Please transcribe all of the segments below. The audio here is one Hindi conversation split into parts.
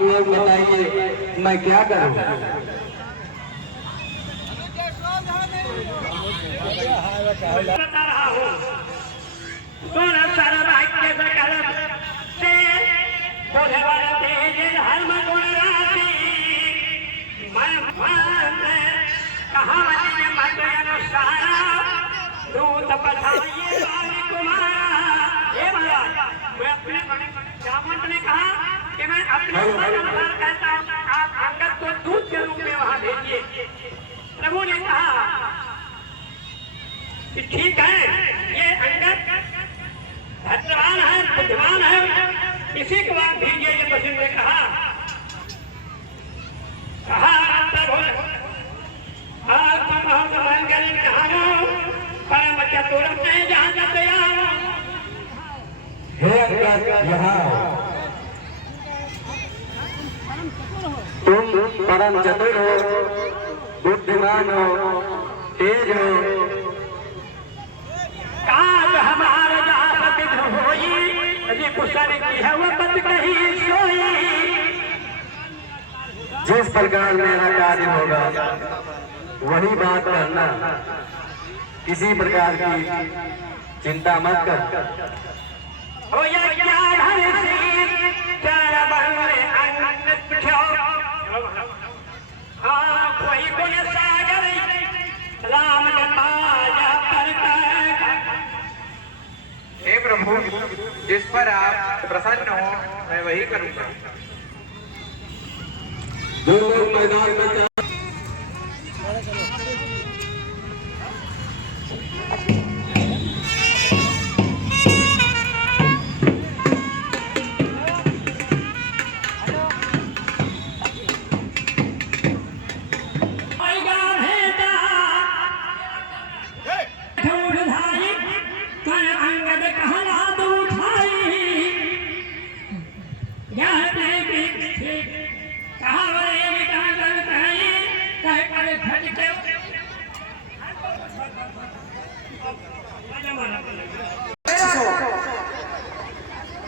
लोग बताइए मैं क्या करूं? बता रहा हूँ सोनम सारा भाग्य सकल से बोले वाले तेज धर्म गुण राशि मैं कहाँ में मत अनुसार दूत पठाइए वाली कुमारा। हे महाराज मैं अपने ब्राह्मण ने कहा कि मैं अपने अनुसार कहता हूँ आप अंगद को दूत के रूप में वहाँ भेजिए। प्रभु ने कहा कि ठीक है, ये अंगद धैर्यवान है, बुद्धिमान है, इसी के बाद भेजिए। ये वशिष्ठ ने कहा प्रभु परम चतुर नहीं जानते हे अंगद यहाँ तुम परम चतुर हो, बुद्धिमान हो, तेज हो। काज हमारे जापति होई रिपुसन की है वह पद कहीं सोई। जिस प्रकार मेरा कार्य होगा वही बात करना, किसी प्रकार की चिंता मत कर। हो या क्या धरती चार बंगले अन्नत पिछो कोई गुण सागर राम ने पाया करता। हे प्रभु, जिस पर आप प्रसन्न हो मैं वही करूँगा। जो लोग मैदान में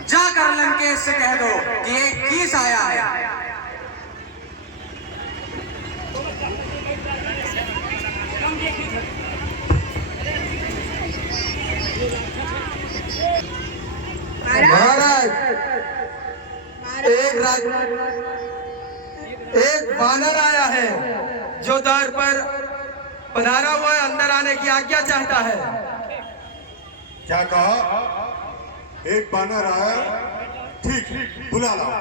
जाकर लंकेश से कह दो कि एक कीस आया है। महाराज एक वानर आया है जो द्वार पर पधारा हुआ है, अंदर आने की आज्ञा चाहता है। क्या कहा? एक बानर आया, ठीक बुला लाओ।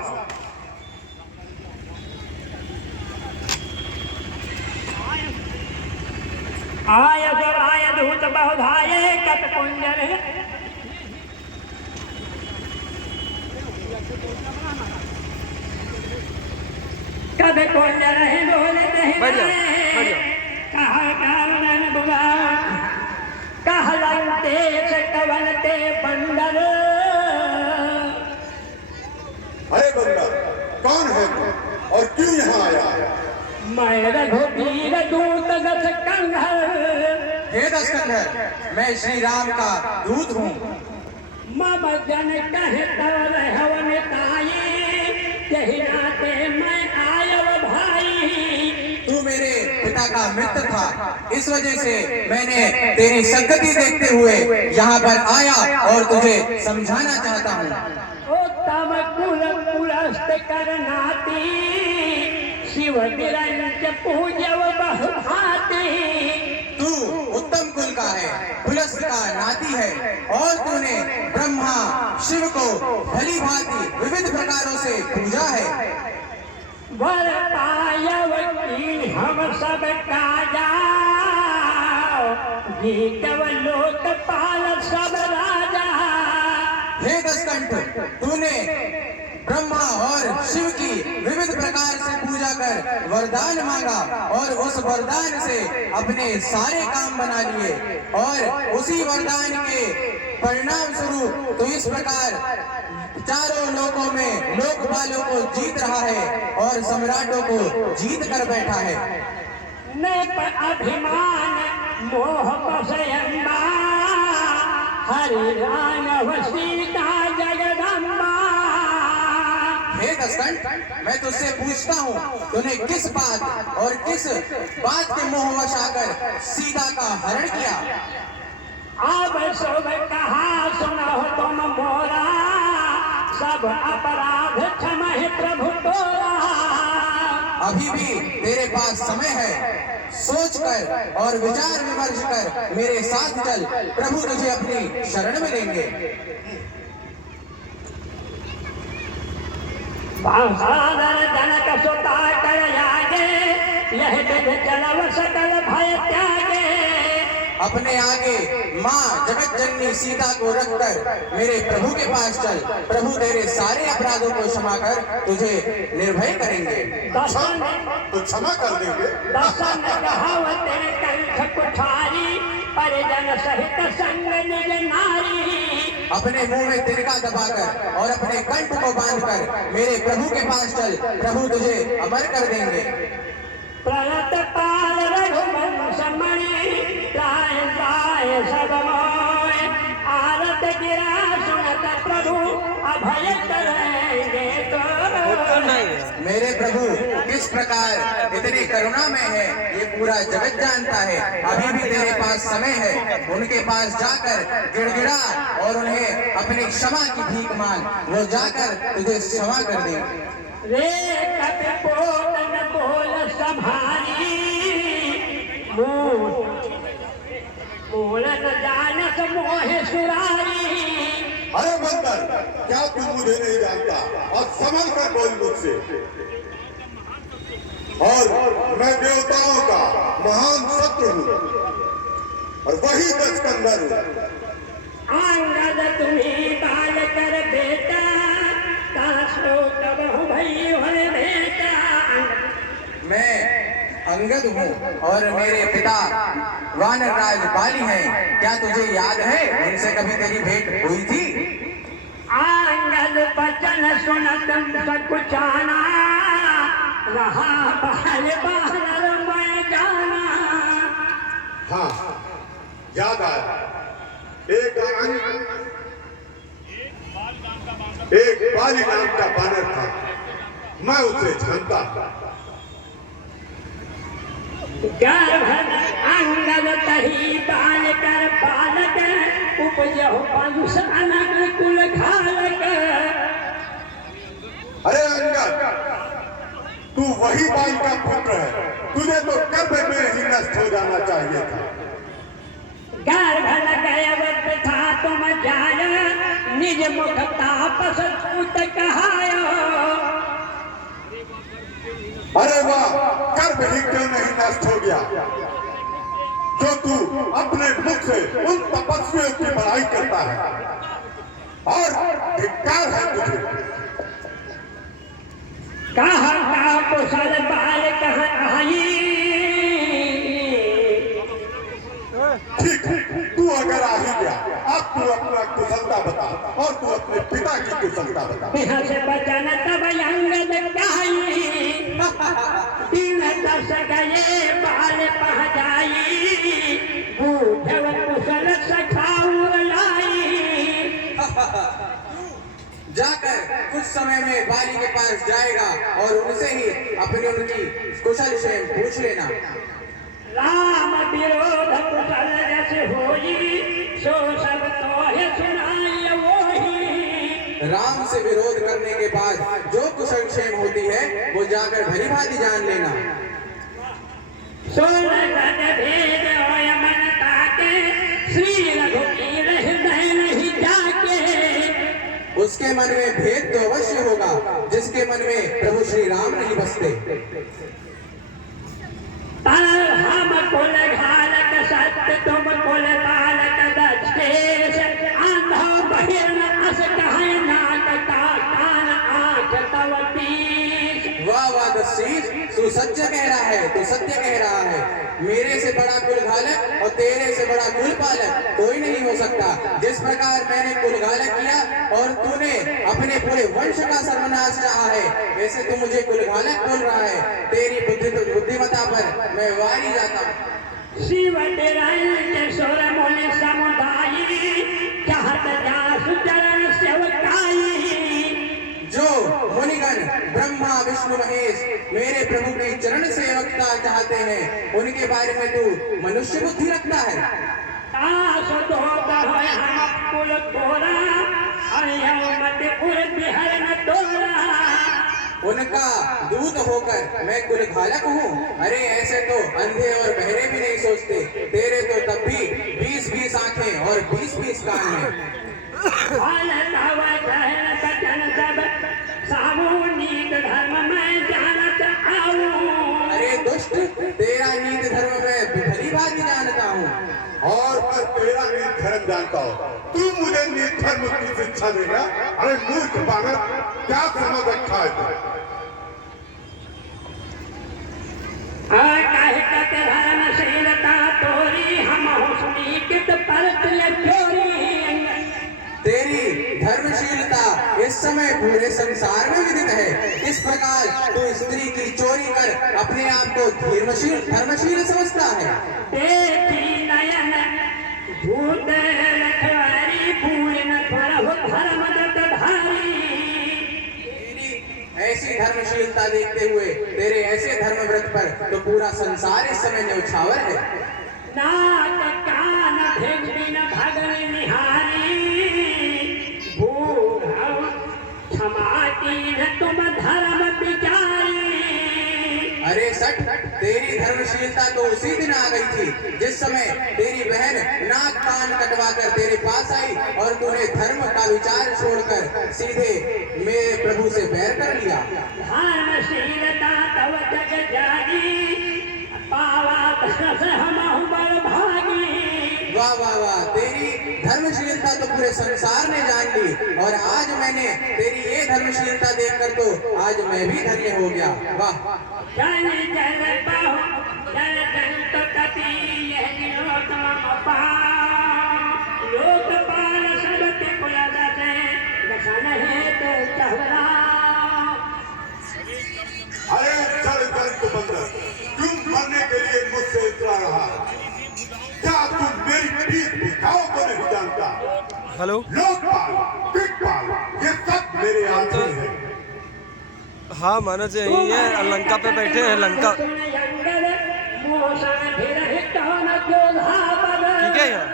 आय आय दूत बहुधाये कत कुंजर कद कुंजर है बोलते हैं कहा कारण बुला कहलते से कवलते बंदर। अरे बंदर, कौन है तू और क्यों यहाँ आया है? मैं रघुवीर दूत दस कंधर। हे दशकंधर, मैं श्री राम का दूत हूँ। मम जन कहे तव हवन ताये यही नाते मैं आयव भाई। तू मेरे पिता का मित्र था, इस वजह से मैंने तेरी संगति देखते हुए यहाँ पर आया और तुझे समझाना चाहता हूँ। ओ तम कुल पुरस्त करनाती शिव निरंज पूजव बहुभाती। तू उत्तम कुल का है, पुलस्त का नाती है और तूने ब्रह्मा शिव को भली भांति विविध प्रकारों से पूजा है। वर पायव की हम सब काजा जीतव लोकपाल सब राजा। हे दशकंठ, तूने ब्रह्मा और शिव की विविध प्रकार से पूजा कर वरदान मांगा और उस वरदान से अपने सारे काम बना लिए और उसी वरदान के परिणाम स्वरूप तो इस प्रकार चारों लोकों में लोकपालों को जीत रहा है और सम्राटों को जीत कर बैठा है। न अभिमान मोह पसयंबा हरि राम सीता जगदम्बा। हे दशकंठ, मैं तुझसे पूछता हूँ, तूने किस बात और किस बात के मोहवश आकर सीता का हरण किया? अब सब कहा सुनो तुम मोरा, सब अपराध क्षमा है प्रभु तोरा। अभी भी तेरे पास समय है, सोच कर और विचार विमर्श कर मेरे साथ चल, प्रभु तुझे अपनी शरण में लेंगे। बहादुर जनक सुता कर आगे, यह जग चलव सकल भय त्यागे। अपने आगे माँ जगत जननी सीता को रखकर मेरे प्रभु के पास चल, प्रभु तेरे सारे अपराधों को क्षमा कर तुझे निर्भय करेंगे। दर्शन तो क्षमा कर देंगे। दर्शन कहावत तेरे कंठ कुठारी, परिजन सहित संग निज नारी। अपने मुंह में तिनका दबाकर और अपने कंठ को बांधकर मेरे प्रभु के पास चल, प्रभु तुझे अमर कर देंगे। प्रणत पाल रघुवंश मणि, त्राय त्राय सब मोय। आरत गिरा सुनत प्रभु, अभय करेंगे तो। मेरे प्रभु किस प्रकार इतनी करुणा में है ये पूरा जगत जानता है। अभी भी तेरे पास समय है, उनके पास जाकर गिड़गिड़ा और उन्हें अपनी क्षमा की भीख मांग, वो जाकर तुझे क्षमा कर देंगे। रे कपिपोतन बोल संभारी, मूल न जानत मोह सुरारी। अरे बंदर, क्या तू मुझे नहीं जानता? और संभल कर बोल मुझसे। और मैं देवताओं का महान शत्रु हूँ और वही दशकंधर हूँ। आंगद तुम्हें बाल कर बेटा, भई बेटा। मैं अंगद हूँ और मेरे पिता वानरराज बाली हैं। क्या तुझे याद है उनसे कभी तेरी भेंट हुई थी? आंगद बचन सुनत सकुचाना, रहा बाल बानर मैं जाना। हाँ, याद आया। एक बाली नाम का बानर था, मैं उसे जानता था। अंगद तही बाल कर बालक, उपजो पलुष अनक कुल खालक। अरे अंगद, तू वही बाल का पुत्र है, तुझे तो गर्भ में ही नष्ट हो जाना चाहिए था। गर्भ लगयवत था तुम जाय, निज मुख तापस सूत कहायो। अरे वाह, गर्भ ही क्यों नहीं नष्ट हो गया जो तू अपने मुख से उन तपस्वियों की बड़ाई करता है, और धिक्कार है तुझे। कहा का कुशल बाल कह आई, ठीक, तू अगर आ ही गया, अब तू अपना कुशलता बता और तू अपने पिता की कुशलता बता। यहाँ से बचन तब अंगद कहाई, दिन दस गए बाल पह जाई। बूझव कुशल सखाउर लाई। जाकर कुछ समय में बाली के पास जाएगा और उनसे ही अपनी उनकी कुशल क्षेम पूछ लेना। राम विरोध कुशल रस होई, सो सब तोहे सुनाई वोही। राम से विरोध करने के बाद जो कुशल क्षेम होती है वो जाकर भली भांति जान लेना। सोन भेद होय मन ताके, श्री रघुवीर हृदय नहीं जाके। उसके मन में भेद तो अवश्य होगा जिसके मन में प्रभु श्री राम नहीं बसते। हम कुल घालक सत्य, तुम कुल बालक दक्षेश। अंधा बहिर अस कहे नाक का कान, आंख तव पीस। वाह वाह दक्षेश, तू सत्य कह रहा है, तू सत्य कह रहा है। मेरे से बड़ा कुल घालक और तेरे से बड़ा कुल पालक कोई नहीं हो सकता। जिस प्रकार मैंने कुल घालक किया और तूने अपने पूरे वंश का सर्वनाश चाहा है, वैसे तू मुझे कुल घालक बोल रहा है। तेरी बुद्धिमता पर मैं वारी जाता हूँ। शिव तेरा सोर मोने समुदायी, चाहत जासु चरण सेवकाई। जो मुनिगण ब्रह्मा विष्णु महेश मेरे प्रभु के चरण सेवकता चाहते हैं, उनके बारे में तू मनुष्य बुद्धि रखता है। उनका दूत होकर मैं कुलघालक हूँ। अरे ऐसे तो अंधे और बहरे भी नहीं सोचते, तेरे तो तब भी 20-20 आंखें और 20-20 कान हैं। अरे दुष्ट, तेरा नीत धर्म मैं भली भांति जानता हूँ। और मैं तेरा नीत धर्म जानता हूँ, तू मुझे नीत धर्म की शिक्षा देगा? अरे मूर्ख बालक, क्या समझ रखा है तू? तेरी धर्मशीलता इस समय पूरे संसार में विदित है। इस प्रकार तू स्त्री की चोरी कर अपने आप को धर्मशील समझता है। ऐसी धर्मशीलता देखते हुए तेरे ऐसे धर्म व्रत पर तो पूरा संसार इस समय न्यौछावर है। अरे सठ, तेरी धर्मशीलता तो उसी दिन आ गई थी जिस समय तेरी बहन नाक कान कटवा कर तेरे पास आई और तूने धर्म का विचार छोड़कर सीधे मेरे प्रभु से बैर कर लिया। धर्मशीलता तव जग जागी, पावा हम बल भागी। वाह वाह वाह, तेरी धर्मशीलता तो पूरे संसार ने जान ली, और आज मैंने तेरी ये धर्मशीलता देखकर तो आज मैं भी धन्य हो गया। वाह। जन जन पाओ जन जन तो कति यह लोकपाल सबके कुलदते दशन है तो चहरा। अरे चल तो बंदर, क्यों मरने के लिए मुझसे इतरा रहा? क्या तुम मेरी पीठ दिखाओ को नहीं जानता? हेलो, लोकपाल, दिक्पाल, ये सब मेरे आंसू हैं। हाँ माना चाहिए, लंका पे बैठे हैं। लंका ठीक है यार।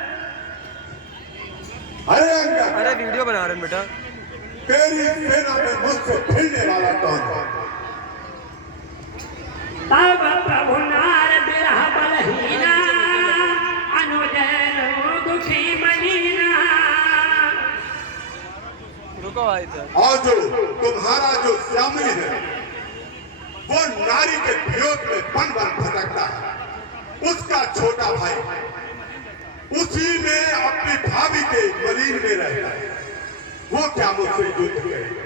अरे वीडियो बना रहे हैं बेटा। तेरी सेना में मुझसे भिड़ने वाला कौन है? तब प्रभु नार बिरह बलहीना, अनुजय दुखी महीना। रुको भाई थे। और जो तुम्हारा जो स्वामी है वो नारी के विरोध में बन बन भटकता है, उसका छोटा भाई उसी में अपनी भाभी के मलीन में रहता है, वो क्या मुझसे युद्ध करेगा?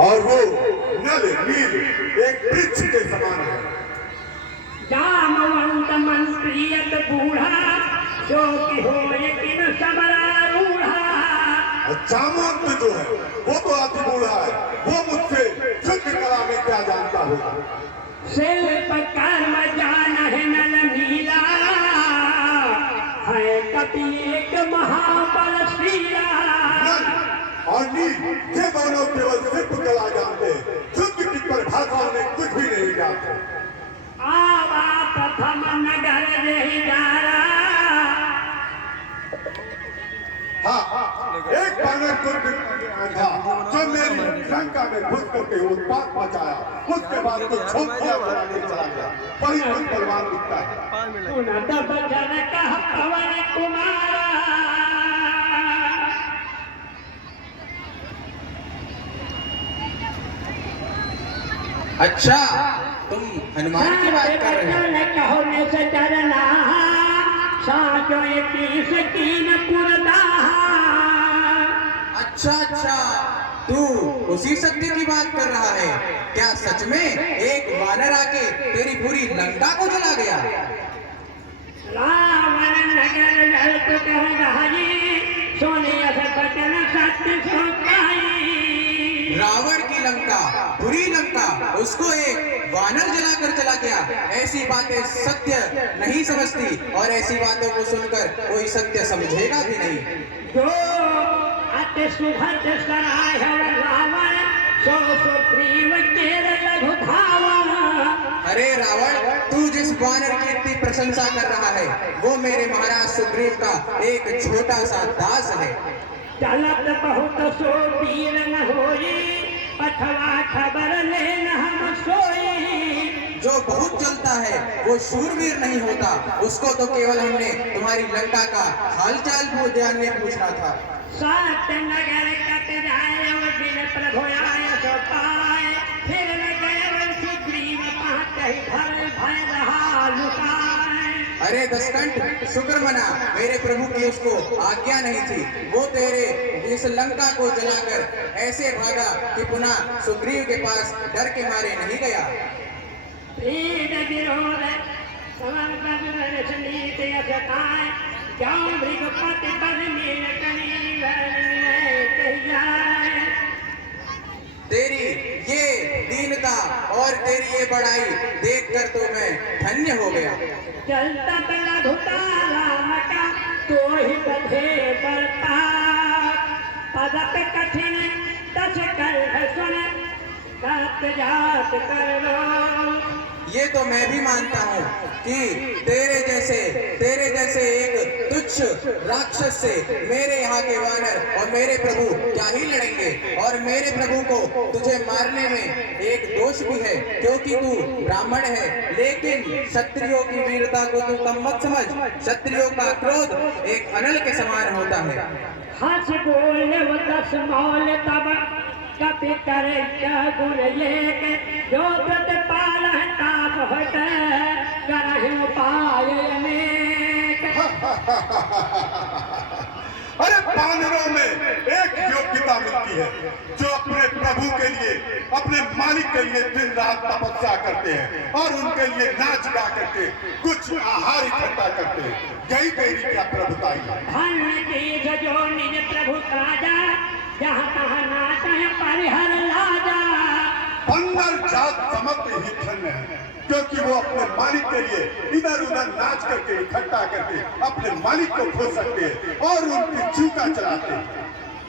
और वो नल नील एक वृक्ष के समान है। जामवंत मंत्रियत बूढ़ा, जो कि हो यकीन सबरा रूढ़ा। जामवंत जो है वो तो अति बूढ़ा है, वो मुझसे शुद्ध कला में क्या जानता होगा? शिल्प कर्म जान है नल नीला, है कपि एक महाबलशीला। और नील ये दोनों केवल शिल्प कला जानते हैं, शुद्ध की परिभाषा में कुछ भी नहीं जानते। आवा प्रथम नगर रही जारा। हाँ, एक बानर को था जो मेरी लंका में घुस करके उत्पात मचाया, उसके बाद तो छोटा बना के चला गया। वही कुछ बलवान दिखता है। उन्नत बचन कह पवन कुमारा। अच्छा, तुम हनुमान की बात कर रहे हो? कहो ने से डरना, साचो की सकीन पुरदा। अच्छा अच्छा, तू उसी सत्य की बात कर रहा है क्या? सच में एक वानर आके तेरी पूरी लंका को जला गया? रावण नगर जल तो कह रही, सोने से बचन सत्य सोचाई। रावण की लंका, पूरी लंका उसको एक वानर जलाकर चला गया। ऐसी बातें सत्य नहीं समझती और ऐसी बातों को सुनकर कोई सत्य समझेगा भी नहीं। जो अति सुभद सराय रावण सो सुग्रीव केर लघु धावा। अरे रावण, तू जिस वानर की इतनी प्रशंसा कर रहा है वो मेरे महाराज सुग्रीव का एक छोटा सा दास है। चलत बहुत सो वीर न होई, अथवा खबर ले न हम सोई। जो बहुत चलता है वो शूरवीर नहीं होता, उसको तो केवल हमने तुम्हारी लंका का हालचाल जानने पूछना था। सात नगर कट जाए और बिन प्रभु आय सो पाए, फिर न गए सुग्रीव पाते भर भय रहा लुकाए। अरे दशकंठ, शुक्र मना, मेरे प्रभु की उसको आज्ञा नहीं थी। वो तेरे इस लंका को जलाकर ऐसे भागा कि पुनः सुग्रीव के पास डर के मारे नहीं गया। प्रीत विरोध समर्पण संगीत यथाय, क्या भृगुपति पद मीन करी कहियाय। तेरी ये दीनता और तेरी ये बड़ाई देखकर तो मैं धन्य हो गया। चलता लघुता राम का तो ही बधे बरता, पदक कठिन दस कर सुन सत जात कर लो। ये तो मैं भी मानता हूँ कि तेरे जैसे एक तुच्छ राक्षस से मेरे यहाँ के वानर और मेरे प्रभु क्या ही लड़ेंगे। और मेरे प्रभु को तुझे मारने में एक दोष भी है, क्योंकि तू ब्राह्मण है। लेकिन क्षत्रियों की वीरता को तू कम मत समझ। क्षत्रियों का क्रोध एक अनल के समान होता है। हंस बोल वो दस मौल तब कपि करे क्या गुण एक, जो प्रतिपाल ताप हट करहि उपाय अनेक। अरे वानरों में एक योग्यता मिलती है जो अपने प्रभु के लिए, अपने मालिक के लिए दिन रात तपस्या करते हैं और उनके लिए नाच गा करके कुछ आहार इकट्ठा करते हैं। यही तेरी क्या प्रभुता है। धन तेज जो निज प्रभु राजा, जहाँ तहाँ नाच परिहर लाजा। बंदर जात समग्र ही धन्य है, क्योंकि वो अपने मालिक के लिए इधर उधर नाच करके इकट्ठा करके अपने मालिक को खो सकते हैं और उनकी चूका चलाते हैं।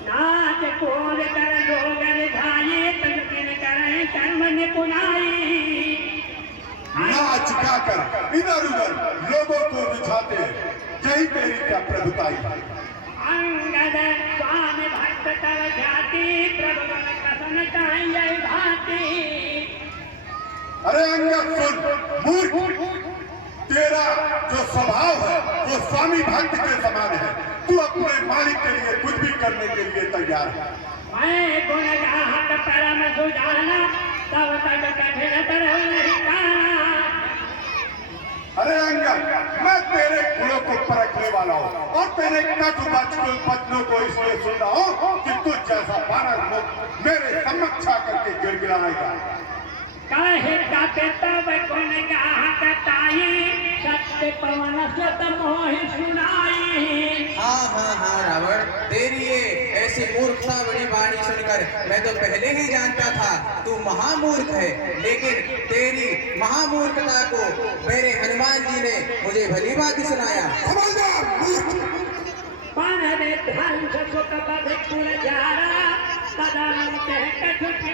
नाच कोल कर लोग रिझाए, तन किन करें कर्म निपुणाई। नाच गाकर इधर उधर लोगों को रिझाते हैं। यही तेरी क्या प्रभुताई है। अंगद स्वामी भक्त तव जाति, प्रभु मन कथन चाहिए भांति। अरे अंगद सुन मूर्ख, तेरा जो स्वभाव है वो स्वामी भक्त के समान है। तू अपने मालिक के लिए कुछ भी करने के लिए तैयार है। मैं गुण गाहक परम सुजाना, तब तक कठिन तरह नहीं काना। अरे अंगद, मैं तेरे गुणों को परखने वाला हूँ और तेरे कटु वचनों को इसलिए सुन रहा हूँ कि तुझ जैसा वानर मुख मेरे समक्ष आकर के गिड़गिड़ाएगा। कहे तब गुण गाहक ताई, सत्य पवन सत मोहि सुनाई। हाँ रावण, तेरी ये ऐसी मूर्खता बड़ी वाणी सुनकर मैं तो पहले ही जानता था तू महामूर्ख है। लेकिन तेरी महामूर्खता को मेरे हनुमान जी ने मुझे भली बात सुनाया।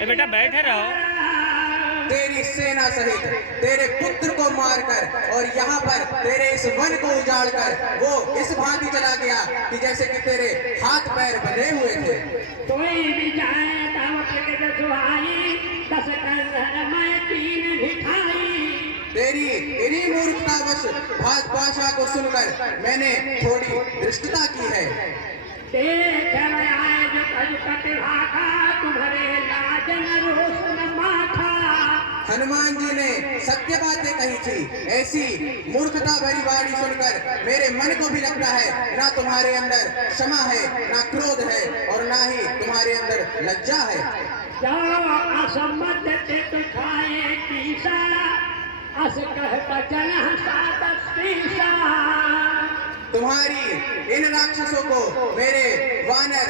बेटा बैठे रहो। तेरी सेना सहित तेरे पुत्र को मारकर और यहाँ पर तेरे इस वन को उजाड़कर वो इस भांति चला गया कि जैसे कि तेरे हाथ पैर बंधे हुए थे। कोई भी जाए दस मैं तीन भिखाई। तेरी इन्हीं मूर्खतावश भाषा को सुनकर मैंने थोड़ी दृष्टता की है। तुम्हारे लाजन रोशन माथा। हनुमान जी ने सत्य बातें कही थी। ऐसी मूर्खता भरी वाणी सुनकर मेरे मन को भी लगता है ना तुम्हारे अंदर क्षमा है, ना क्रोध है और ना ही तुम्हारे अंदर लज्जा है। जाओ असम्मत चित खाए पीसा, अस कह बचन सात। तुम्हारी इन राक्षसों को मेरे वानर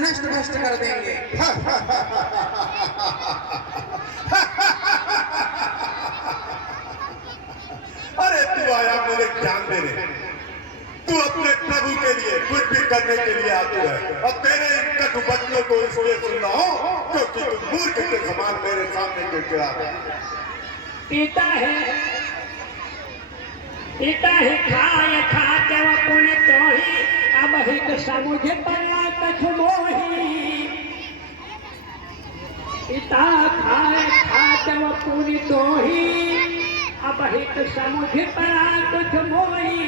नष्ट भ्रष्ट कर देंगे। ध्यान दे रहे। तू अपने प्रभु के लिए कुछ भी करने के लिए आती है और तेरे इन कटु बच्चों को इसलिए सुन रहा हूं क्योंकि तू मूर्ख के समान मेरे सामने गिड़गिड़ा है। पीता है खाए खाते वो पुण्य तो ही अब ही तो समुझ पड़ा कछु मोही। पिता खाए खाते वो पुण्य तो ही अब ही तो समुझ पड़ा कुछ मोही।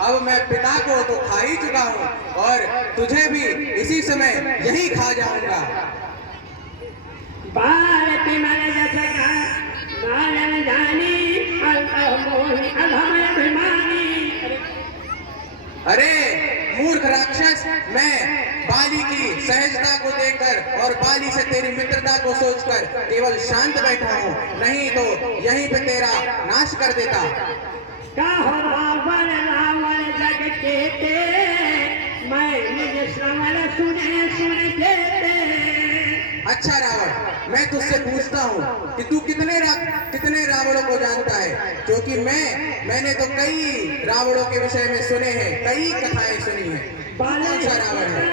अब मैं पिता को तो खा ही चुका हूँ और तुझे भी इसी समय यही खा जाऊंगा। भारत मन जसका नालन जानी मोही अधम अभिमानी। अरे मूर्ख राक्षस, मैं बाली की सहजता को देखकर और बाली से तेरी मित्रता को सोचकर केवल शांत बैठा हूँ, नहीं तो यहीं पे तेरा नाश कर देता। रावण रावण जग केते मैं निज श्रवण सुने देते। अच्छा रावण, मैं तुझसे पूछता हूँ कि तू कितने रावणों को जानता है, क्योंकि मैंने तो कई रावणों के विषय में सुने हैं, कई कथाएं सुनी हैं। कौन सा रावण है?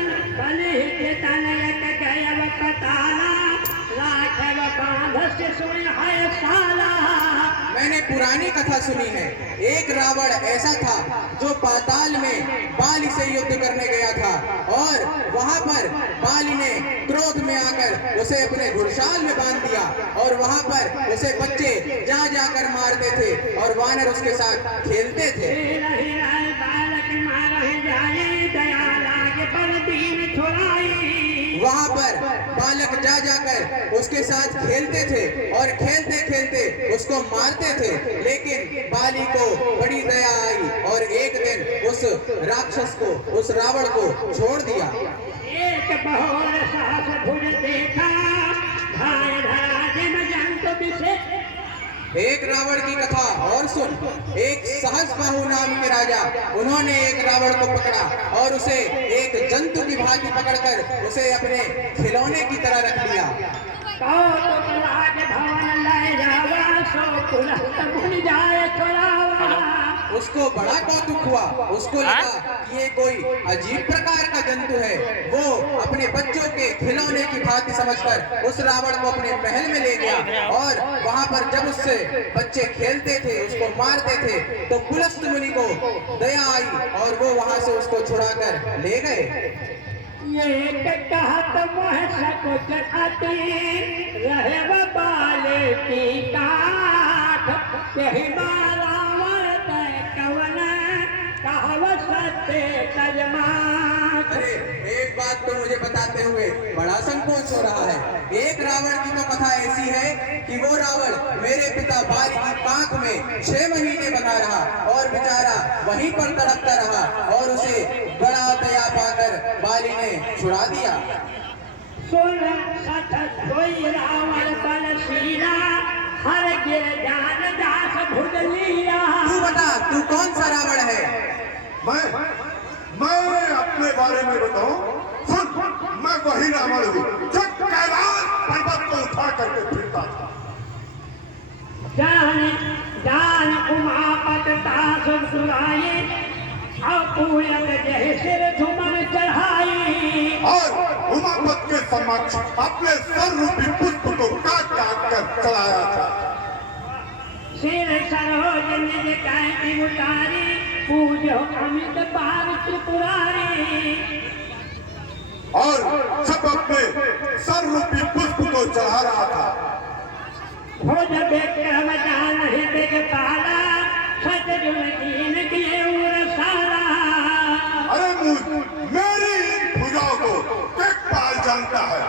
मैंने पुरानी कथा सुनी है, एक रावण ऐसा था जो पाताल में बाली से युद्ध करने गया था और वहां पर बाली ने क्रोध में आकर उसे अपने घुड़साल में बांध दिया और वहां पर उसे बच्चे जा जाकर मारते थे और वानर उसके साथ खेलते थे। वहां पर बालक जा जाकर उसके साथ खेलते थे और खेलते खेलते उसको मारते थे, लेकिन बाली को बड़ी दया आई और एक दिन उस राक्षस को, उस रावण को छोड़ दिया। एक बहोर साहस भुज देखा भाई धरा जिम जंतु विषे। एक रावण की कथा और सुन। एक सहस्रबाहु नाम के राजा, उन्होंने एक रावण को पकड़ा और उसे एक जंतु की भांति पकड़कर उसे अपने खिलौने की तरह रख लिया। उसको बड़ा कौतुक हुआ, उसको लगा कि ये कोई अजीब प्रकार का जंतु है। वो अपने बच्चों के खिलौने की भांति समझकर उस रावण को अपने महल में ले गया और वहां पर जब उससे बच्चे खेलते थे, उसको मारते थे, तो पुलस्त मुनि को दया आई और वो वहां से उसको छुड़ाकर ले गए। ये कहत मोह सकुच अति रहे बाले की काठ यही रावण कवन कहवत सत्य तजमात। अरे एक बात तो मुझे बताते हुए बड़ा संकोच हो रहा है। एक रावण की तो कथा ऐसी है कि वो रावण मेरे पिता बाली की पांख में 6 महीने बना रहा और बेचारा वहीं पर तड़पता रहा और उसे बड़ा दया पाकर बाली ने छुड़ा दिया। सुन सत कोई रावण बलशीला हर गिर जान दास भुज लिया। तू बता, तू कौन सा रावण है? मैं अपने बारे में बताऊं? सुन, मैं वही रावण हूँ जो कैलाश पर्वत को उठा करके फिरता था। जान उमापत तास सुनाए अपूयक जय सिर झुमन चढ़ाई और उमापत के समक्ष अपने सर रूपी पुष्प को काट काट कर चढ़ाया था। सिर सरोज निज कैती उतारी पूजो अमित पार त्रिपुरारी। और जब अपने सर रूपी पुष्प को चढ़ा रहा था, भोज विक्रम जान हृदय पाला सच जुल कीन किए उर सारा। अरे मेरी भुजाओं को एक पाल जानता है।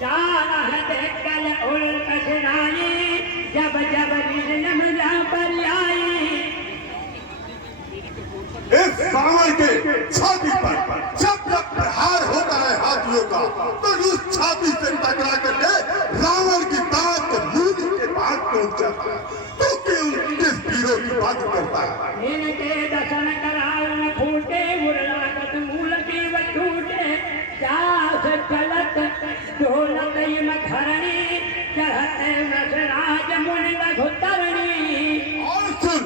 जान है देखल उल कठिनाई जब जब विजन जा पर आई। इस रावण के छाती पर जब जब प्रहार होता है हाथियों का, तो उस छाती से टकरा करके रावण की दांत मूली के बाद पहुंच जाता है। तो क्यों किस वीरों की बात करता है? इनके दर्शन कराल फूटे उड़ाकत मूल की बटूटे चास चलत ढोलक मखरणी चढ़ते नसराज मुनि लघुतरणी। और सुन,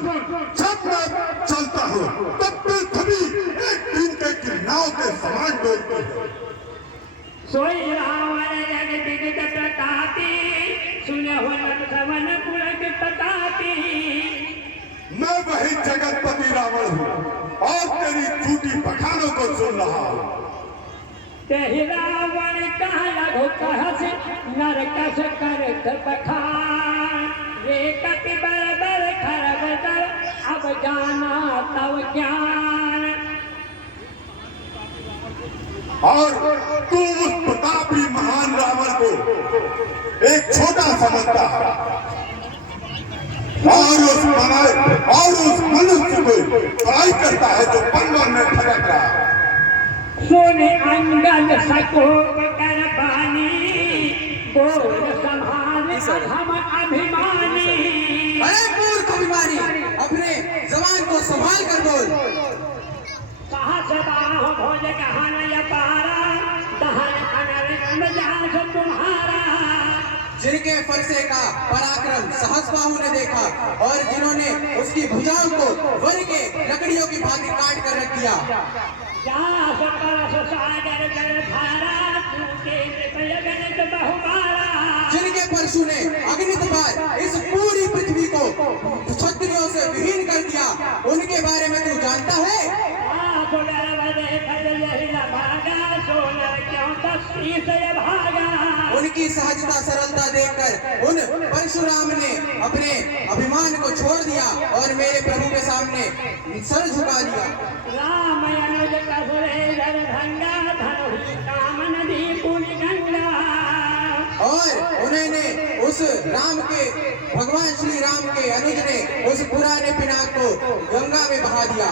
सोई रावण जग दिग्गज प्रतापी सुने हो सवन पुलक प्रतापी। मैं वही जगतपति रावण हूँ और तेरी झूठी बखानों को सुन रहा हूँ। तेहि रावण कहा लघु कहस नरकस करत बखान रे कति बर बर खरब दर अब जाना तव ज्ञान। और तू उस प्रतापी महान रावण को एक छोटा समझता है और उस मनुष्य को बड़ाई करता है जो पनवर में भटक रहा है। सोने अंगद सकोप कर पानी बोल संभाल हम अभिमानी। अरे मूर्ख अभिमानी, अपने जबान को संभाल कर बोल। सहस बाहो भोज गहन अपारा दहन अनर जास तुम्हारा। जिनके फरसे का पराक्रम सहस्बाहु ने देखा और जिन्होंने उसकी भुजाओं को वन के लकड़ियों की भांति काट कर रख दिया। जास परस सागर जल धारा तूके कृपय गणित बहुमारा। जिनके परशु ने अग्नि पार इस पूरी पृथ्वी को क्षत्रियों से विहीन कर दिया, उनके बारे में तू जानता है? उनकी सहजता सरलता देखकर उन परशुराम ने अपने अभिमान को छोड़ दिया और मेरे प्रभु के सामने सर झुका दिया। राम अनुज कसुरेधर भंगा धनुष काम नदी पुनि गंगा। और उन्होंने उस राम के भगवान श्री राम के अनुज ने उस पुराने पिनाक को गंगा में बहा दिया।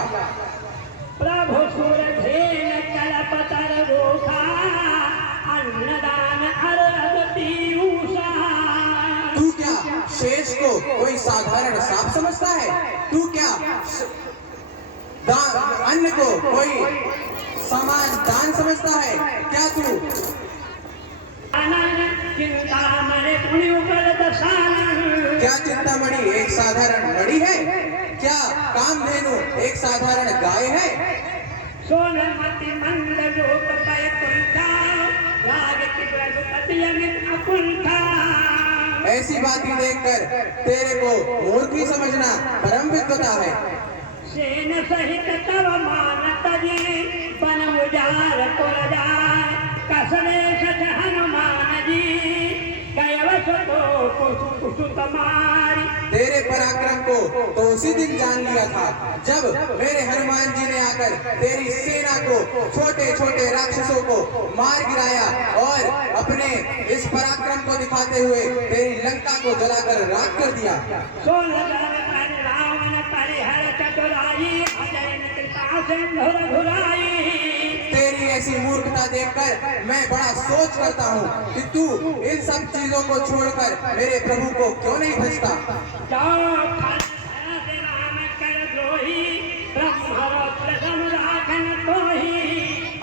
प्रभु सुर धेन कलपतर रूखा अन्नदान अरब पीयूषा। तू क्या शेष को कोई साधारण सांप समझता है? तू क्या अन्न को कोई सामान दान समझता है? क्या तू क्या चिंतामणि एक साधारण मणि है? क्या कामधेनु एक साधारण गाय है? सोनमति मंद लोक पय कुंठा राग की रघुपति अमित अकुंठा। ऐसी बातें देखकर तेरे को मूर्ख समझना परम विद्वता है। सेन सहित तव मान तजे बन उजार पुर जाय कसरे सच हनुमान जी गयवस तो कुसु तमारी। तेरे पराक्रम को तो उसी दिन जान लिया था जब मेरे हनुमान जी ने आकर तेरी सेना को छोटे छोटे राक्षसों को मार गिराया और अपने इस पराक्रम को दिखाते हुए तेरी लंका को जलाकर राख कर दिया। रावण परिहर चतुराई अजय कृपा से घुराई। तेरी ऐसी मूर्खता देखकर मैं बड़ा सोच करता हूँ कि तू इन सब चीजों को छोड़कर मेरे प्रभु को क्यों नहीं भजता।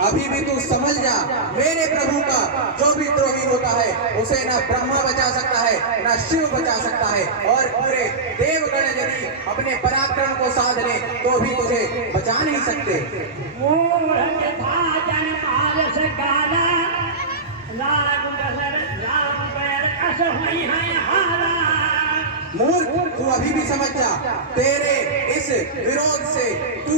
अभी भी तू समझ जा, मेरे प्रभु का जो भी द्रोही होता है उसे ना ब्रह्मा बचा सकता है ना शिव बचा सकता है, और पूरे देवगण यदि अपने पराक्रम को साध ले तो भी तुझे बचा नहीं सकते। मूर्ख, तू अभी भी समझ जा, तेरे इस विरोध से तू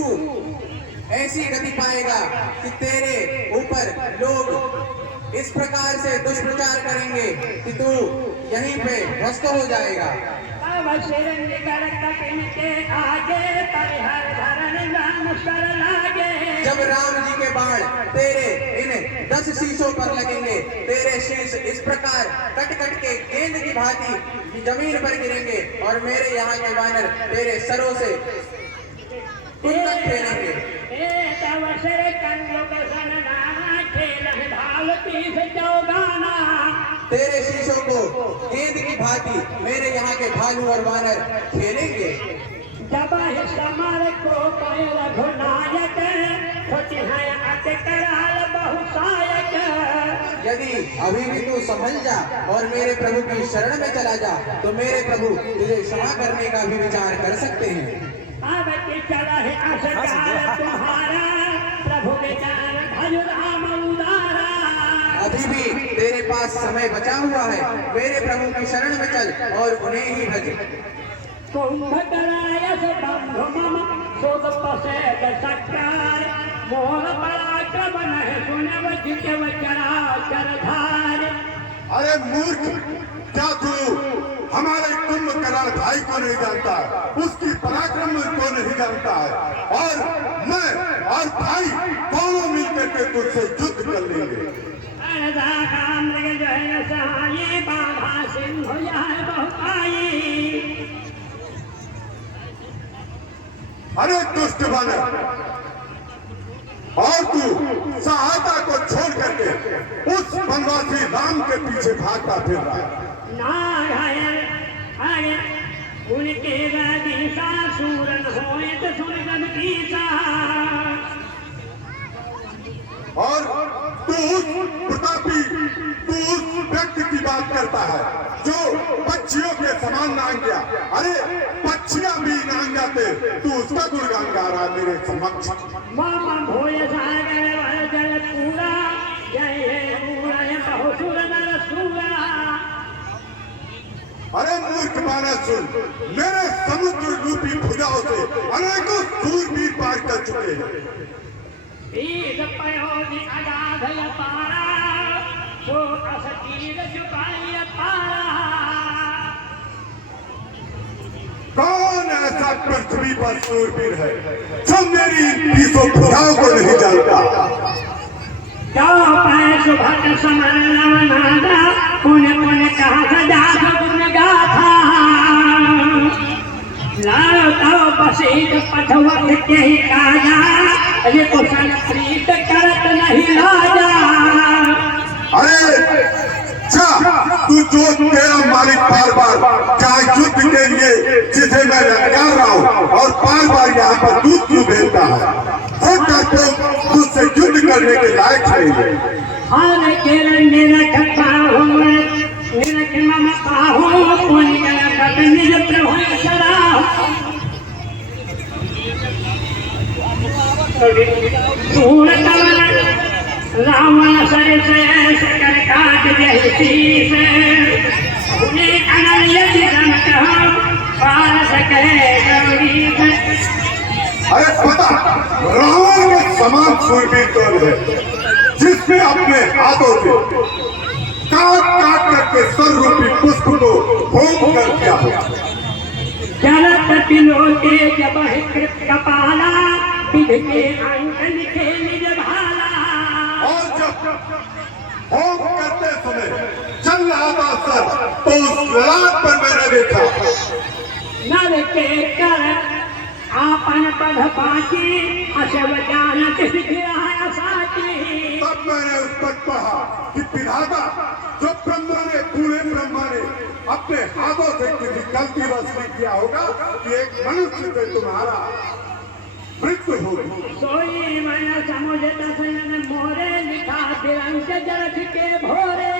ऐसी गति पाएगा कि तेरे ऊपर लोग इस प्रकार से दुष्प्रचार करेंगे कि तू यहीं पे ध्वस्त हो जाएगा। जब राम जी के बाण तेरे इन 10 शीशों पर लगेंगे, तेरे शीश इस प्रकार कट कट के गेंद की भांति जमीन पर गिरेंगे और मेरे यहाँ के वानर तेरे सरों से कुंदन फेरेंगे। तेरे शीशों को गेंद की भांति मेरे यहाँ के भालू और वानर खेलेंगे। जब समर को रघुनायक यदि अभी भी तू समझ जा और मेरे प्रभु की शरण में चला जा तो मेरे प्रभु तुझे क्षमा करने का भी विचार कर सकते हैं। अब के चला है असकार तुम्हारा प्रभु के चरण भज राम उदारा। अभी अभी भी तेरे पास समय बचा हुआ है। मेरे प्रभु की शरण में चल और उन्हें ही भज। कुंभकरायस बंधुमम सुतपसेद सक्रार मोर पराक्रम नह सुनव जितव चराचरधार। अरे मूर्ख, क्या तू हमारे कुंभकर्ण भाई को नहीं जानता, उसकी पराक्रम को नहीं जानता है? और मैं और भाई दोनों मिलकर के तुझसे युद्ध कर लेंगे। मृग जय सहाय बाधा सिंह यह बहुताई। अरे दुष्ट बानर, और तू सहायता को छोड़ करके उस वनवासी राम के पीछे भागता फिर रहा है। नारायण आगे उनके दिशा सूरन होए तो सुन गीता। और तू उस प्रतापी, तू उस व्यक्ति की बात करता है जो पक्षियों के समान नांग गया। अरे पक्षियां भी नांग जाते, तू उसका गुणगान गा रहा मेरे समक्ष। मामा भोय सागर जल पूरा जय पूरा बहुसुर नर सूरा। अरे मूर्ख बानर सुन, मेरे समुद्र रूपी भुजाओं से अनेकों सूरवीर पार कर चुके हैं। ईद पयोधि अगाध पारा सो असकीर झुकाई पारा। कौन ऐसा पृथ्वी पर सूरवीर है जो मेरी 20 भुजाओं को नहीं जानता? जाओ पाए सुभग समर नादा पुण्य पुण्य कहा सजा गुण गाथा। लाओ ताओ बसीत पठवत के ही काजा ये कुशन प्रीत करत नहीं लाजा। अरे जा, तू जो तेरा मालिक बार बार चाहे युद्ध के लिए जिसे मैं लगा रहा हूँ और बार बार यहाँ पर दूध क्यों भेजता है, वो करते तुझसे युद्ध करने के लायक नहीं है। हाल केरन निरख पाहु निरख मम पाहु पुण्य करत निज प्रभु सदा। सूर कमल रावण सर से कर काट जय शीस। उन्हें अनन्य जन कहो पार सके गौरीश। अरे पता, रावण के समान सूरवीर कौन है जिसने अपने हाथों से काट काट करके सर रूपी पुष्प को भोग कर दिया हो? जलत तिलोके जब कृत कपाला विध के अंक लिखे निज भाला। और जब होम करते समय चल रहा था सर, तो उस रात पर मैंने देखा नर के कर आपन पद पाची अशव जानत सिखिया साची। तब मैंने उस पर कहा कि विधाता, जो ब्रह्मा ने, पूरे ब्रह्मा ने अपने हाथों से किसी गलती वश नहीं किया होगा कि एक मनुष्य से तुम्हारा मृत्यु होगी। सोई मन समुझ दसन मोरे लिखा तिरंग जरख के भोरे।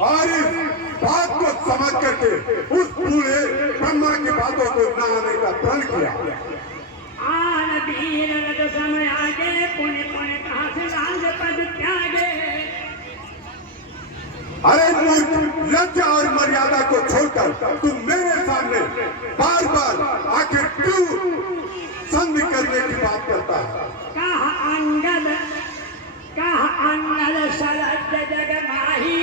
और इस बात को समझ करके उस पूरे ब्रह्मा की बातों को न आने का प्रण किया। आन वीर रथ समय आगे पुण्य पुण्य कहा से राज पद त्यागे। अरे मूर्ख, लज्जा और मर्यादा को छोड़कर तुम मेरे सामने बार बार आखिर क्यों संधि करने की बात करता है? कहा अंगद सरज जग माही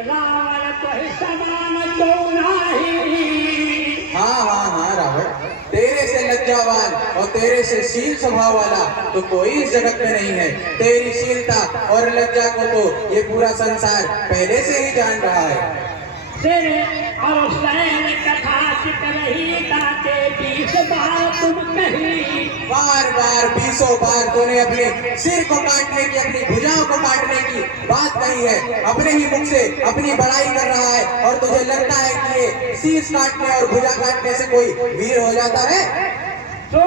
रावण तो समान तो नाही। हाँ रावण, तेरे से लज्जावान और तेरे से शील स्वभाव वाला तो कोई इस जगत में नहीं है। तेरी शीलता और लज्जा को तो ये पूरा संसार पहले से ही जान रहा है। सिर और शैल कथा चित रही ताते 20 बार तुम कही। बार बार 20 बार तूने अपने सिर को काटने की, अपनी भुजाओं को काटने की बात कही है। अपने ही मुख से अपनी बड़ाई कर रहा है और तुझे लगता है कि ये शीश काटने और भुजा काटने से कोई वीर हो जाता है? तो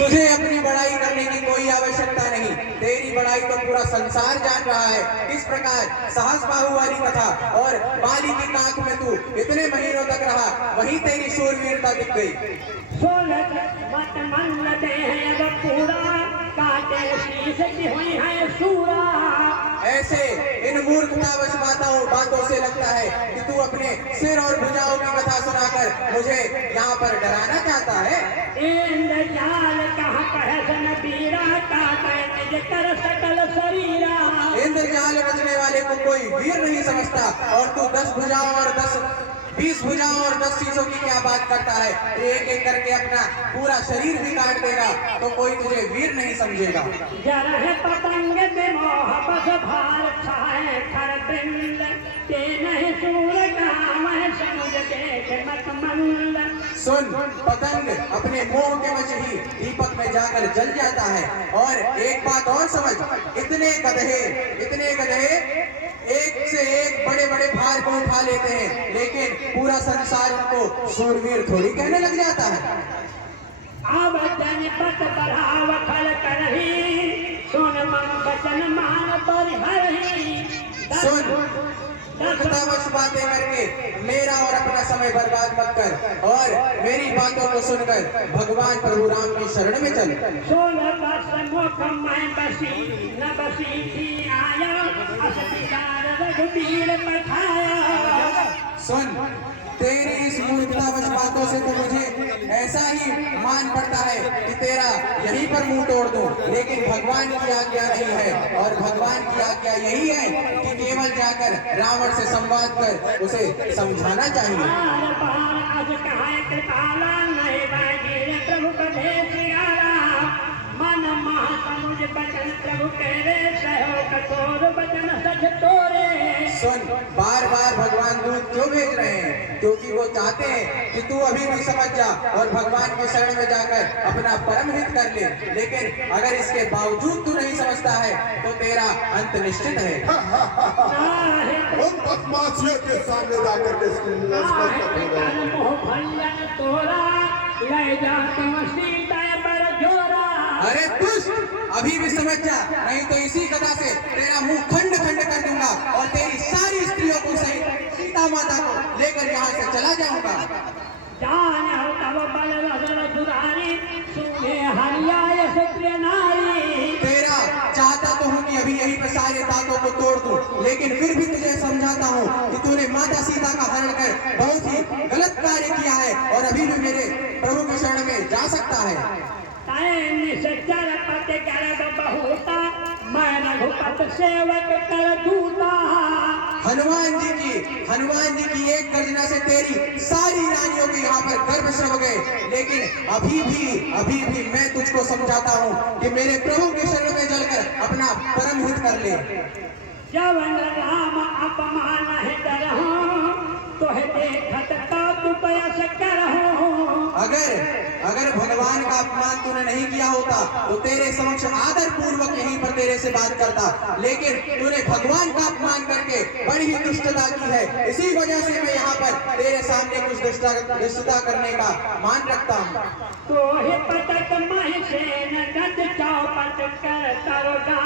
तुझे अपनी बड़ाई करने की कोई आवश्यकता नहीं। तेरी बड़ाई तो पूरा संसार जान रहा है। किस प्रकार सहस बाहु वाली कथा और बाली की कांख में तू इतने महीनों तक रहा, वही तेरी शूरवीरता दिख गई। इन मूर्खतावश बातों से लगता है कि तू अपने सिर और भुजाओं की कथा सुनाकर मुझे यहाँ पर डराना चाहता है। इंद्रजाल कहाँ कहे सन बीरा का निज कर सकल शरीरा। इंद्रजाल रचने वाले को कोई वीर नहीं समझता और तू 10 भुजाओं और 20 भुजाओं और 10 शीशों की क्या बात करता है। एक एक करके अपना पूरा शरीर भी काट देगा तो कोई तुझे वीर नहीं समझेगा। जरह पतंग विमोह बस भार छाए खर बिंद ते नहीं सूर काम समुझ देख मत मंद। सुन, पतंग अपने मोह के वश ही दीपक में जाकर जल जाता है। और एक बात और समझ, इतने गधे एक से एक बड़े बड़े भार को उठा लेते हैं, लेकिन पूरा संसार उनको शूरवीर थोड़ी कहने लग जाता है। अब जनपद बढ़ाव खल करही सुन मन बचन मान पर हरही। सुन, मूर्खतावश बातें करके मेरा और अपना समय बर्बाद मत कर और मेरी बातों को सुनकर भगवान प्रभु राम की शरण में चल। 16 वर्ष मुख मैं बसी न बसी थी आया असतिकार रघुबीर पठाया। सुन, तेरी इस मूर्खतावश बातों से तो मुझे ऐसा ही मान पड़ता है कि तेरा यहीं पर मुंह तोड़ दूं, लेकिन भगवान की आज्ञा नहीं है। और भगवान की आज्ञा यही है कि केवल जाकर रावण से संवाद कर उसे समझाना चाहिए। बार बार आज कहाँ कृपाला नहीं बागी प्रभु कधे सियारा। मन महासमुझ बचन प्रभु कहरे सहो कठोर बचन सच तोरे। सुन, बार बार भगवान दूत क्यों भेज रहे हैं? क्योंकि वो चाहते हैं कि तू अभी भी समझ जा और भगवान की शरण में जाकर अपना परम हित कर ले। लेकिन अगर इसके बावजूद तू नहीं समझता है तो तेरा अंत निश्चित है। उन बदमाशियों के सामने जाकर के इसकी नस्बत होगा। तोरा ले जा सीता पर जोरा। अरे दुष्ट, अभी भी समझ जा, नहीं तो इसी गदा से तेरा मुंह खंड खंड कर दूंगा और तेरी सारी स्त्रियों को सहित सीता माता को लेकर यहाँ से चला जाऊंगा। जान तब बल रजन दुरारी सुने हरियाय सत्य नारी। तेरा चाहता तो हूँ कि अभी यहीं पे सारे दांतों को तोड़ दूं, लेकिन फिर भी तुझे समझाता हूँ कि तूने माता सीता का हरण कर बहुत ही गलत कार्य किया है और अभी भी मेरे प्रभु की शरण में जा सकता है। निश्चर पति कर बहुता मैं रघुपत सेवक कर दूता। हनुमान जी की एक गर्जना से तेरी सारी रानियों के यहाँ पर गर्भ श्रव गए, लेकिन अभी भी मैं तुझको समझाता हूँ कि मेरे प्रभु के शरण में जलकर अपना परम हित कर ले। जवन राम अपमान है डरहो तोहे देखत तू प्रयास करहो। अगर भगवान का अपमान तूने नहीं किया होता तो तेरे समक्ष आदर पूर्वक यहीं पर तेरे से बात करता, लेकिन तूने भगवान का अपमान करके बड़ी ही दुष्टता की है। इसी वजह से मैं यहाँ पर तेरे सामने कुछ दुष्टता करने का मान रखता हूँ। तो हे पटक महिषेन गद चौपट कर तरोगा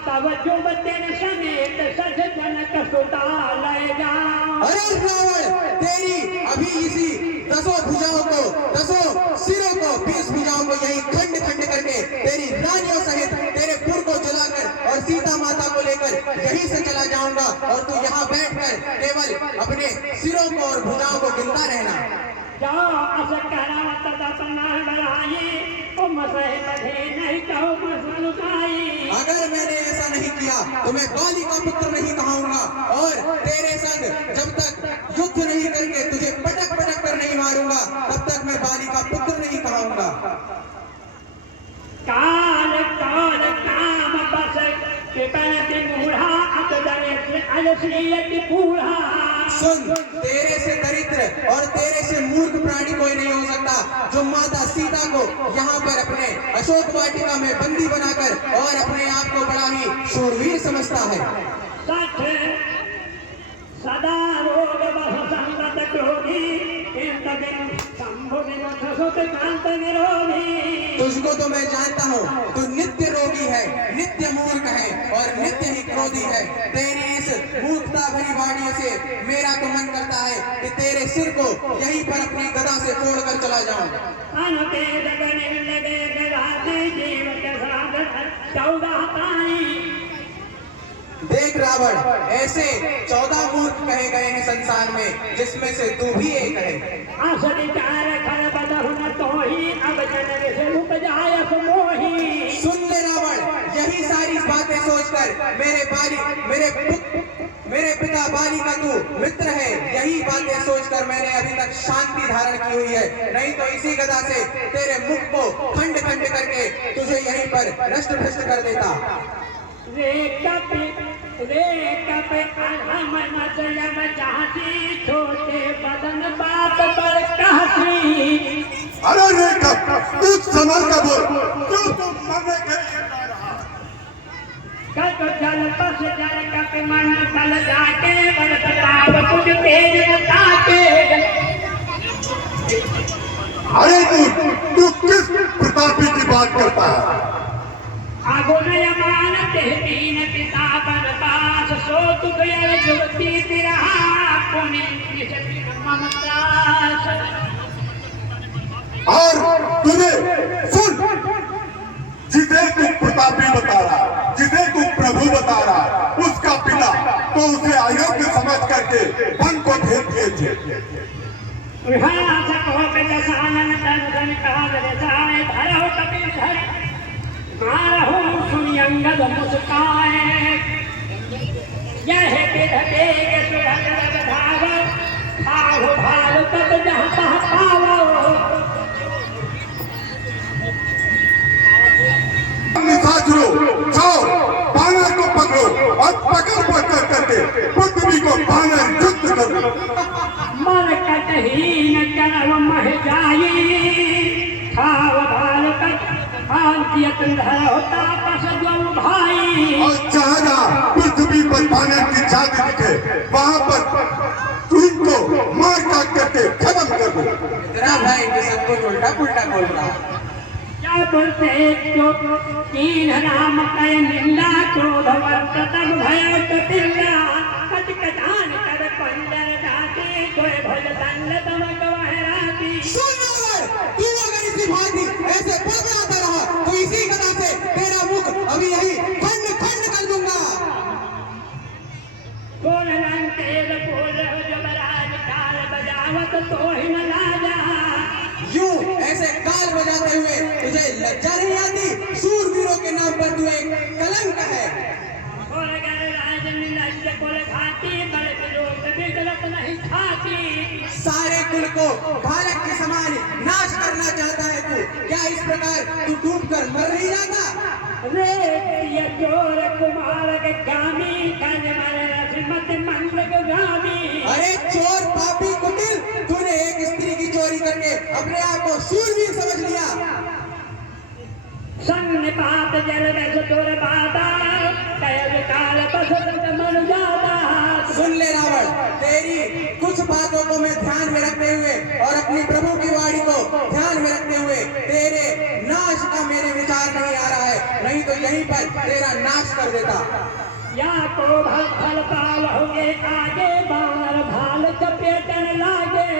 तब जुब तेरे समेत सज जनक सुता ले जाओ। अरे रावण, तेरी अभी इसी 10 भुजाओं को 10 सिरों को 20 भुजाओं को यही खंड खंड करके तेरी रानियों सहित तेरे पुर को जलाकर और सीता माता को लेकर यहीं से चला जाऊंगा और तू यहाँ बैठकर केवल अपने सिरों को और भुजाओं को गिनता रहना। जाओ अस करा तदपना बढ़ाई ओ मसहे बधे नहीं कहो मसलुकाई। अगर मैंने ऐसा नहीं किया तो मैं बाली का पुत्र नहीं कहूंगा और तेरे संग जब तक युद्ध नहीं करके तुझे पटक पटक कर नहीं मारूंगा तब तक मैं बाली का पुत्र नहीं कहूंगा। काल काल काम बस के पहले बूढ़ा अतदरे से अलसियत बूढ़ा। सुन, तेरे से दरिद्र और तेरे से मूर्ख प्राणी कोई नहीं हो सकता जो माता सीता को यहाँ पर अपने अशोक वाटिका में बंदी बनाकर और अपने आप को बड़ा ही शूरवीर समझता है। सदा रोग बहु संगत क्रोधी तुझको तो मैं जानता हूँ, तू नित्य रोगी है, नित्य मूर्ख है और नित्य ही क्रोधी है। तेरी इस मूर्खता भरी वाणियों से मेरा तो मन करता है कि तेरे सिर को यहीं पर अपनी गदा से तोड़कर चला जाऊं। देख रावण, ऐसे 14 मूर्ख कहे गए हैं संसार में, जिसमें से तू भी एक है। सुन ले रावण, यही सारी बातें सोचकर मेरे पिता बाली का तू मित्र है। यही बातें सोचकर मैंने अभी तक शांति धारण की हुई है, नहीं तो इसी गदा से तेरे मुख को खंड खंड करके तुझे यहीं पर नष्ट भ्रष्ट कर देता। छोटे बदन बाप पर कहती। अरे रे कब तू संभल कर बोल, क्यों तुम मरने के लिए जा रहा? कल जल पस जल कप मन कल जाके बल प्रताप तुझ तेज बताके। अरे तू किस प्रतापी की बात करता है? आगो में अमानत है तीन पिता बनतास सो तुझ जुगती तेरा पुण्य ममतास। और तुझे सुन, जिसे तू प्रतापी बता रहा, जिसे तू प्रभु बता रहा, उसका पिता तो उसे अयोग्य समझ करके वन को भेज दिए। सुनियंगद मुस्काए यह भाव भाव भाव तब जहाँ पावो। जाओ बानर को पकड़ो और पकड़ करके पृथ्वी को बानर युद्ध करो। मन कटहीन करव मह जाई खाव भाल कट आंतियत होता पस जो भाई। और जहाँ पृथ्वी पर बानर की जाति दिखे वहाँ पर उनको मार काट करके खत्म कर दो। इतना भाई कि सब कुछ उल्टा पुल्टा बोल रहा है। तीन राम कय निंदा क्रोध वर्त तब भय कपिला कट कटान कर पंडर जाते कोई भज दंड तम गवहराती। सुन रावण, तू अगर इसी भांति ऐसे बड़बड़ाता रहा तो इसी गदा से तेरा मुख अभी यही खंड खंड कर दूंगा। बोल रंग तेल बोल जबराज काल बजावत तो ही न लाजा। यूं ऐसे काल बजाते हुए तुझे लज्जा नहीं आती? सूरवीरों के नाम पर तू एक कलंक है। सारे कुल को बालक के समान नाश करना चाहता है तू। क्या इस प्रकार तू डूब कर मर नहीं जाता? अरे चोर पापी कुटिल, तूने एक स्त्री की चोरी करके अपने आप को शूरवीर समझ लिया। संग पाप जल रस दुर्बादा कयल काल बसत मन जादा। सुन ले रावण, तेरी कुछ बातों को मैं ध्यान में रखते हुए और अपनी प्रभु की वाणी को ध्यान में रखते हुए तेरे नाश का मेरे विचार नहीं आ रहा है, नहीं तो यहीं पर तेरा नाश कर देता। या तो भल पाओगे आगे बार भाल चपेटन लागे।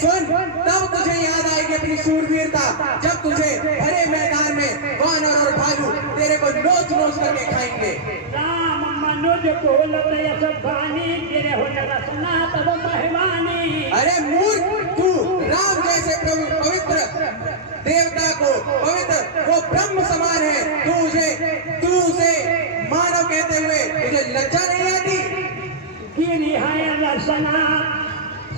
सुन, तब तुझे याद आएगी अपनी शूरवीरता, जब तुझे भरे मैदान में वानर और भालू तेरे को नोच नोच करके खाएंगे। राम मनुज कोलत यश भानी तेरे हो रसना तब मेहमानी। अरे मूर्ख, तू राम जैसे पवित्र देवता को पवित्र वो ब्रह्म समान है, तू उसे मानव कहते हुए तुझे लज्जा नहीं आती? गिरी है रसना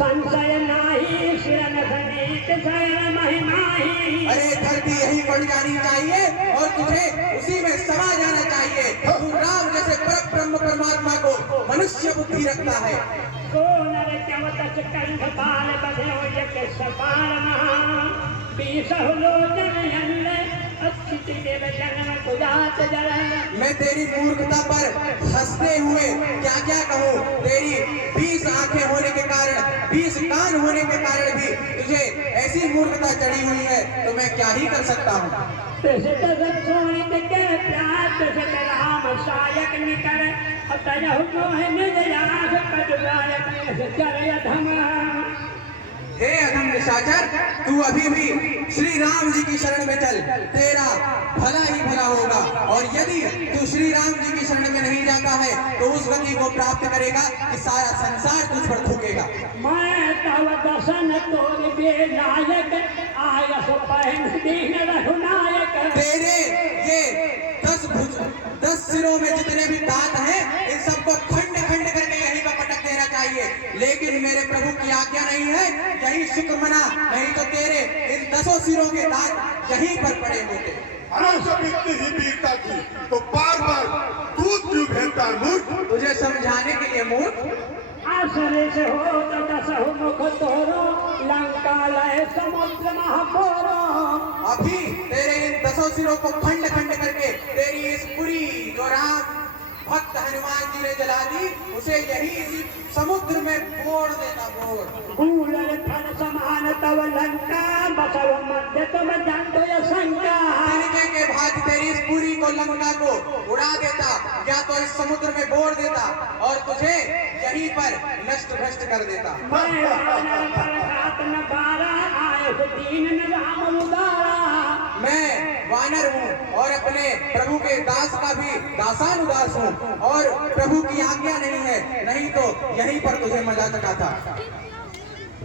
संशय नाही शिरन धनीत शयन महिमाही। अरे धरती यही पड़ जानी चाहिए और तुझे उसी में समा जाना चाहिए। तू राम जैसे परब्रह्म परमात्मा को मनुष्य बुद्धि रखता है। सोनर चवत कंठ बाल बधे हो यके सपाल महा बीसह लोचन मैं तेरी मूर्खता पर हंसते हुए क्या क्या कहूँ। तेरी 20 आंखें होने के कारण, 20 कान होने के कारण भी तुझे ऐसी मूर्खता चढ़ी हुई है तो मैं क्या ही कर सकता हूँ। हे अधम निशाचर, तू अभी भी श्री राम जी की शरण में चल, तेरा भला ही भला होगा। और यदि तू श्री राम जी की शरण में नहीं जाता है तो उस गति को प्राप्त करेगा कि सारा संसार तुझ पर थूकेगा। मैं तव दर्शन तोर बेलायक आयस पहन दीन रघुनायक। तेरे ये 10 सिरों में जितने भी दांत हैं, इन सबको खंड खंड करके यहीं पर पटक देना चाहिए, लेकिन मेरे प्रभु की आज्ञा नहीं है, यही शुक्र मना, नहीं तो तेरे इन 10 सिरों के दांत यहीं पर पड़े होते। अरे जब इतनी ही वीरता की तो बार बार दूध क्यों भेजता है मूर्ख? तुझे समझाने के लिए मूर्ख, आसरे से हो तो दसहु मुख तोरो, लंका लय समुद्र महापोरो। अभी तेरे इन 10 सिरों को खंड खंड करके तेरी इस पूरी जो राम भक्त हनुमान जी ने जला दी, उसे यही इसी समुद्र में बोड़ देता, बोड़। भूलर फल समान तव लंका, बसव मध्य तुम जानतो ये शंका। तिनके के भांति तेरी इस पूरी को लंका को उड़ा देता, या तो इस समुद्र में बोड़ देता और तुझे यहीं पर नष्ट भ्रष्ट कर देता। मैं वानर पर सात न बारा, आयस दीन न राम उदारा। मैं वानर हूँ और अपने प्रभु के दास का भी दासानुदास हूँ, और प्रभु की आज्ञा नहीं है, नहीं तो यहीं पर तुझे मजा चका था।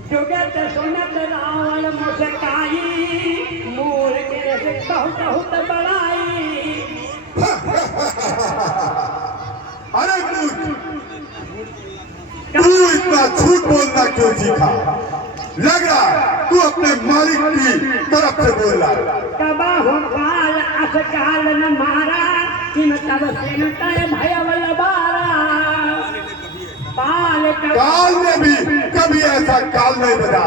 जुगत सुनत रावण मुस्काई, मोर के से बहुत बहुत बड़ाई। अरे मूर्ख, तू इतना झूठ बोलना क्यों सीखा? लग रहा है तू अपने मालिक की तरफ से बोल रहा है। कबा हो काल असकाल न मारा, किम तब सिनता भयवल बारा। काल ने भी कभी ऐसा काल नहीं बजा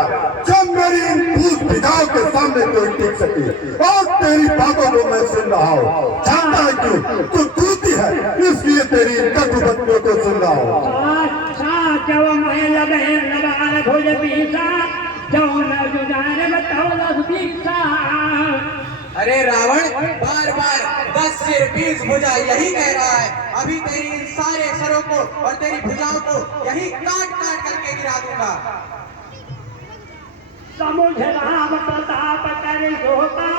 जब मेरी इन भूत पिताओं के सामने कोई टिक सके, और तेरी बातों को मैं सुन रहा हूँ। जानता है क्यों? तू दूती है, इसलिए तेरी कटु बातों को सुन रहा हूँ। जब मैं लगे लगार भोज पीसा, जौन जुगार बताओ पीसा। अरे रावण, बार बार 10 सिर 20 भुजा यही कह रहा है। अभी तेरी इन सारे सरों को और तेरी भुजाओं को यही काट काट करके गिरा दूंगा। समुझ राम प्रताप कर जोता,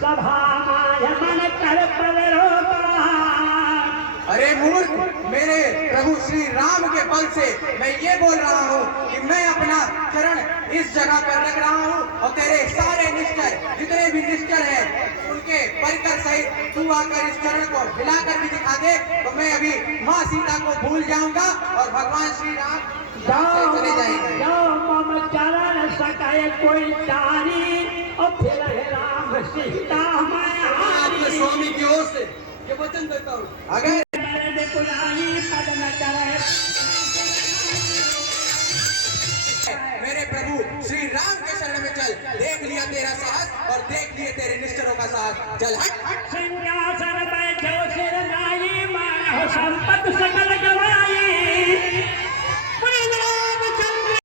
सभा माय मन कर पल रोता। अरे मूर्ख, मेरे प्रभु श्री राम के बल से मैं ये बोल रहा हूँ कि मैं अपना चरण इस जगह पर रख रहा हूँ, और तेरे सारे निश्चर जितने भी निश्चर हैं उनके परिकर सहित तू आकर इस चरण को हिलाकर भी दिखा दे, तो मैं अभी माँ सीता को भूल जाऊंगा और भगवान श्री राम चले जाएंगे। मम चरण सकाय कोई तारी, और फिर राम सीता मैं स्वामी की ओर से ये वचन देता हूँ, अगर मेरे प्रभु श्री राम के शरण में चल, देख लिया तेरा साहस और देख लिए तेरे निश्चरों का साहस। चल हट। सिंहासन बैठो सिर नाई, मानव संपत सकल